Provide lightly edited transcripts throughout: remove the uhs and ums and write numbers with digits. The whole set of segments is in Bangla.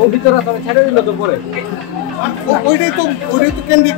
ও ভিতরে ছেড়ে দিল তো পরে ওইটাই তো কেন্দ্রিক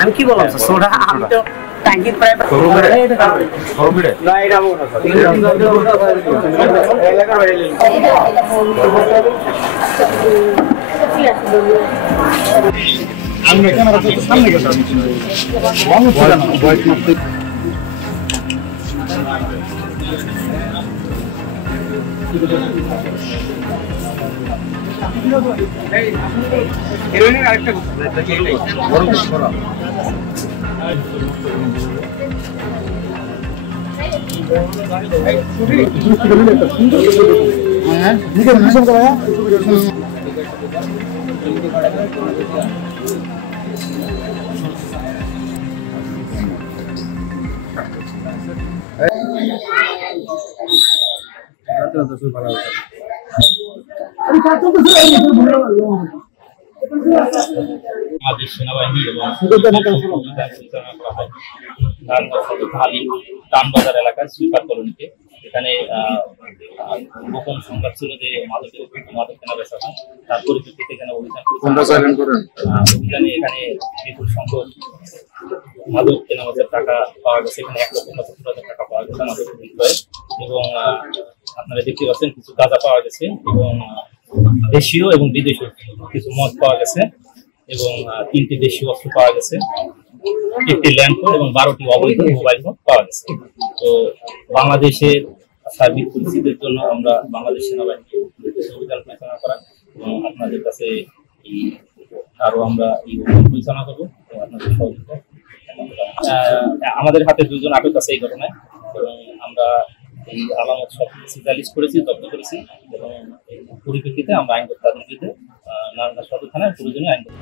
আমি কি বললাম সোডা আমি তো ট্যাঙ্কি প্রায় হিরোইনের আরেকটা আমাদের সেনাবাহিনী এবং টানবাজার এলাকায় সুইপার কলোনিতে এখানে গোপন সংবাদ ছিল যে মাদক কেনা বেচা হয়। তার পরিপ্রেক্ষিতে এখানে অভিযানে এখানে বিপুল সংখ্যক মাদক কেনা বেচার টাকা পাওয়া গেছে। এখানে 1,75,000 টাকা পাওয়া গেছে মাদক বিক্রয়, এবং আপনারা দেখতে পাচ্ছেন কিছু গাঁজা পাওয়া গেছে, এবং দেশীয় এবং বিদেশীয় কিছু মদ পাওয়া গেছে, এবং 3টি দেশীয় অস্ত্র পাওয়া গেছে, 1টি ল্যান্ডফোন এবং 12টি অবৈধ মোবাইল ফোন পাওয়া গেছে। তো বাংলাদেশের সার্বিক পরিস্থিতির জন্য আমরা বাংলাদেশ সেনাবাহিনী অভিযান পরিচালনা করা, এবং আপনাদের কাছে আরো আমরা এই অভিযান পরিচালনা করবো আপনাদের সহযোগিতা। আমাদের হাতে 2 জন আটক আছে এই ঘটনায়, এবং আমরা এই আলামত সব সিজালিস্ট করেছি, জব্দ করেছি, এবং এই পরিপ্রেক্ষিতে আমরা আইনগত তাদের বিরুদ্ধে নারায়ণগঞ্জ সদর থানায় প্রয়োজনীয় আইনগত